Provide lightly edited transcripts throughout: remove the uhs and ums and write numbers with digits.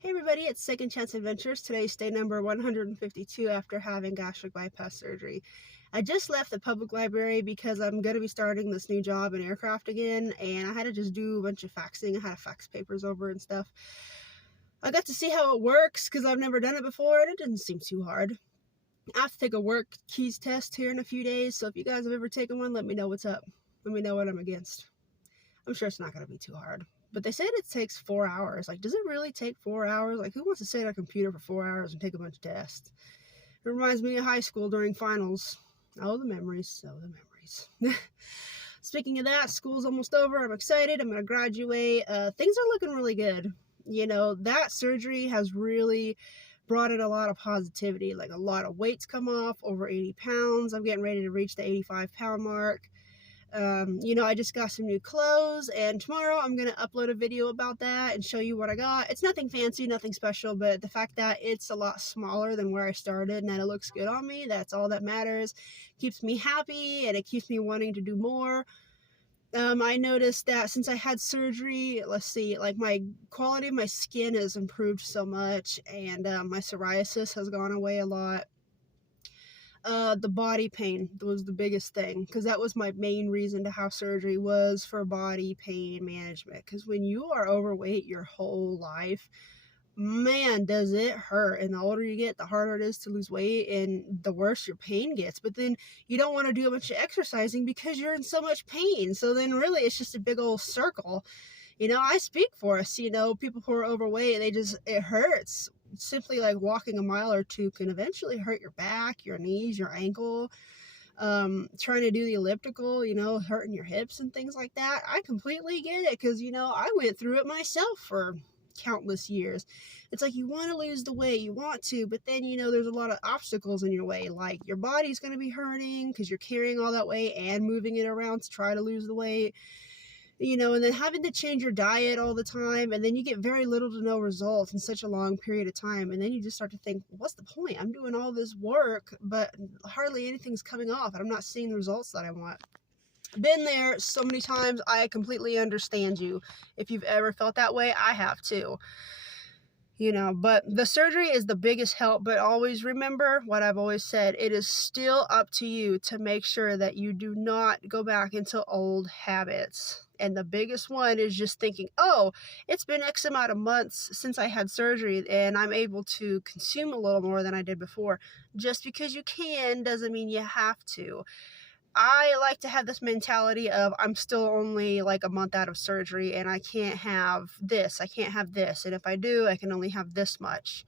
Hey everybody, it's Second Chance Adventures. Today's day number 152 after having gastric bypass surgery. I just left the public library because I'm going to be starting this new job in aircraft again, and I had to just do a bunch of faxing. I had to fax papers over and stuff. I got to see how it works because I've never done it before, and it didn't seem too hard. I have to take a work keys test here in a few days, so if you guys have ever taken one, let me know what's up. Let me know what I'm against. I'm sure it's not going to be too hard. But they said it takes 4 hours. Like, does it really take 4 hours? Like, who wants to sit at a computer for 4 hours and take a bunch of tests? It reminds me of high school during finals. Oh, the memories. Oh, the memories. Speaking of that, school's almost over. I'm excited. I'm going to graduate. Things are looking really good. You know, that surgery has really brought in a lot of positivity. Like, a lot of weight's come off, over 80 pounds. I'm getting ready to reach the 85-pound mark. I just got some new clothes, and tomorrow I'm going to upload a video about that and show you what I got. It's nothing fancy, nothing special, but the fact that it's a lot smaller than where I started and that it looks good on me, that's all that matters. Keeps me happy, and it keeps me wanting to do more. I noticed that since I had surgery, like my quality of my skin has improved so much, and my psoriasis has gone away a lot. The body pain was the biggest thing, because that was my main reason to have surgery, was for body pain management. Because when you are overweight your whole life, man, does it hurt. And the older you get, the harder it is to lose weight, and the worse your pain gets. But then you don't want to do a bunch of exercising because you're in so much pain. So then really it's just a big old circle. I speak for us, people who are overweight, it hurts. Simply like walking a mile or two can eventually hurt your back, your knees, your ankle. Trying to do the elliptical, hurting your hips and things like that. I completely get it, because, I went through it myself for countless years. It's like, you want to lose the weight, you want to, but then, there's a lot of obstacles in your way. Like, your body's going to be hurting because you're carrying all that weight and moving it around to try to lose the weight. And then having to change your diet all the time, and then you get very little to no results in such a long period of time, and then you just start to think, what's the point? I'm doing all this work, but hardly anything's coming off, and I'm not seeing the results that I want. Been there so many times. I completely understand you. If you've ever felt that way, I have too. But the surgery is the biggest help. But always remember what I've always said: it is still up to you to make sure that you do not go back into old habits. And the biggest one is just thinking, oh, it's been X amount of months since I had surgery and I'm able to consume a little more than I did before. Just because you can doesn't mean you have to. I like to have this mentality of, I'm still only like a month out of surgery and I can't have this, and if I do, I can only have this much.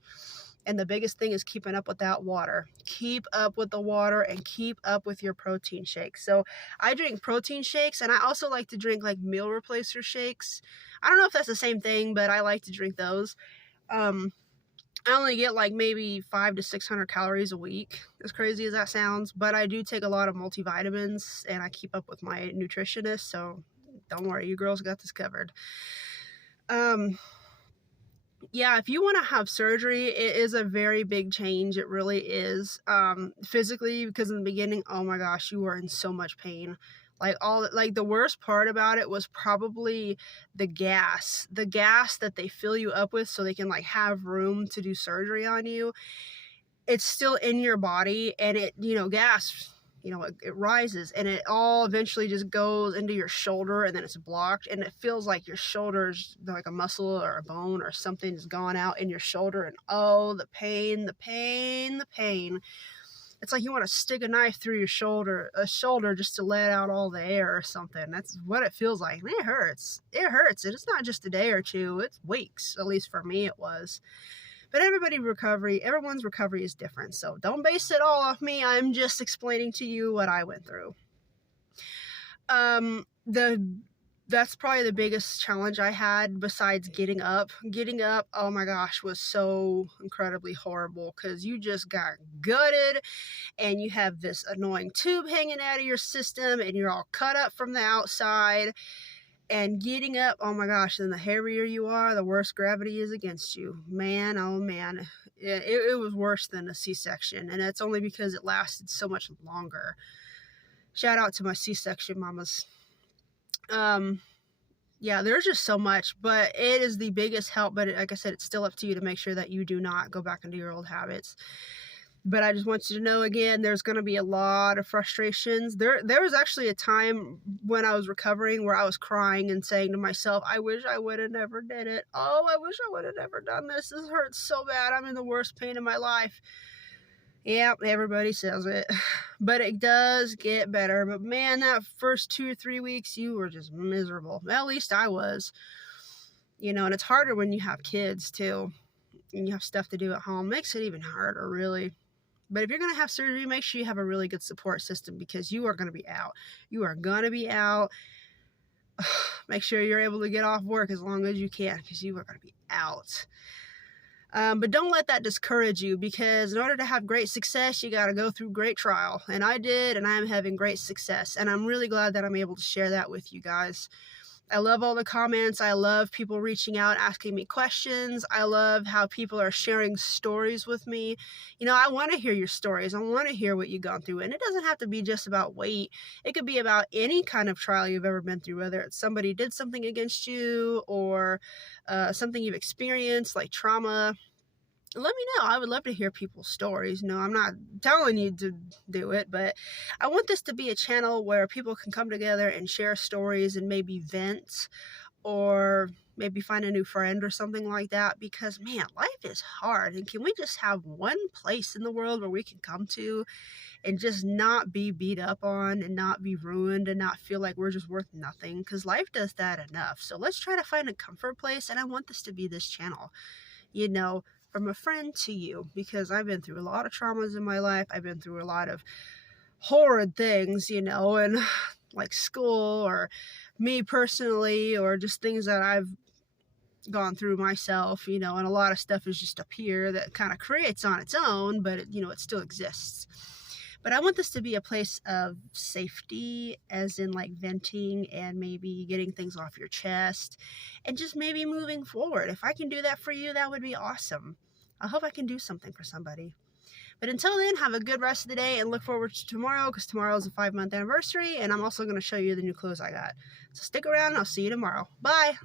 And the biggest thing is keeping up with that water. Keep up with the water and keep up with your protein shakes. So I drink protein shakes, and I also like to drink like meal replacer shakes. I don't know if that's the same thing, but I like to drink those. I only get like maybe 500 to 600 calories a week, as crazy as that sounds, but I do take a lot of multivitamins, and I keep up with my nutritionist, so don't worry, you girls got this covered. Yeah, if you want to have surgery, it is a very big change. It really is. Physically, because in the beginning, oh my gosh, you were in so much pain. Like the worst part about it was probably the gas that they fill you up with so they can like have room to do surgery on you. It's still in your body, and gas, it rises, and it all eventually just goes into your shoulder, and then it's blocked, and it feels like your shoulder's like a muscle or a bone or something's gone out in your shoulder, and oh, the pain. It's like you want to stick a knife through your shoulder just to let out all the air or something. That's what it feels like. And it hurts. And it's not just a day or two. It's weeks. At least for me, it was. But everyone's recovery is different. So don't base it all off me. I'm just explaining to you what I went through. That's probably the biggest challenge I had besides getting up. Getting up, oh my gosh, was so incredibly horrible, because you just got gutted and you have this annoying tube hanging out of your system and you're all cut up from the outside. And getting up, oh my gosh, then the heavier you are, the worse gravity is against you. Man, oh man, it was worse than a C-section, and it's only because it lasted so much longer. Shout out to my C-section mamas. Yeah, there's just so much, but it is the biggest help. But like I said, it's still up to you to make sure that you do not go back into your old habits. But I just want you to know, again, there's going to be a lot of frustrations. There was actually a time when I was recovering where I was crying and saying to myself, I wish I would have never did it. Oh, I wish I would have never done this. This hurts so bad. I'm in the worst pain of my life. Yeah, everybody says it, but it does get better. But man, that first 2 or 3 weeks, you were just miserable. At least I was, and it's harder when you have kids too, and you have stuff to do at home. Makes it even harder, really. But if you're going to have surgery, make sure you have a really good support system, because you are going to be out. You are going to be out. Make sure you're able to get off work as long as you can, because you are going to be out. But don't let that discourage you, because in order to have great success, you got to go through great trial. And I did, and I'm having great success. And I'm really glad that I'm able to share that with you guys. I love all the comments. I love people reaching out, asking me questions. I love how people are sharing stories with me. I want to hear your stories. I want to hear what you've gone through. And it doesn't have to be just about weight. It could be about any kind of trial you've ever been through, whether it's somebody did something against you, or something you've experienced, like trauma. Let me know. I would love to hear people's stories. I'm not telling you to do it, but I want this to be a channel where people can come together and share stories and maybe vent, or maybe find a new friend or something like that, because man, life is hard. And can we just have one place in the world where we can come to and just not be beat up on, and not be ruined, and not feel like we're just worth nothing? Because life does that enough. So let's try to find a comfort place. And I want this to be this channel, from a friend to you, because I've been through a lot of traumas in my life. I've been through a lot of horrid things, and like school, or me personally, or just things that I've gone through myself, and a lot of stuff is just up here that kind of creates on its own, but it still exists. But I want this to be a place of safety, as in like venting and maybe getting things off your chest, and just maybe moving forward. If I can do that for you, that would be awesome. I hope I can do something for somebody. But until then, have a good rest of the day, and look forward to tomorrow, because tomorrow is a 5-month anniversary, and I'm also going to show you the new clothes I got. So stick around, and I'll see you tomorrow. Bye!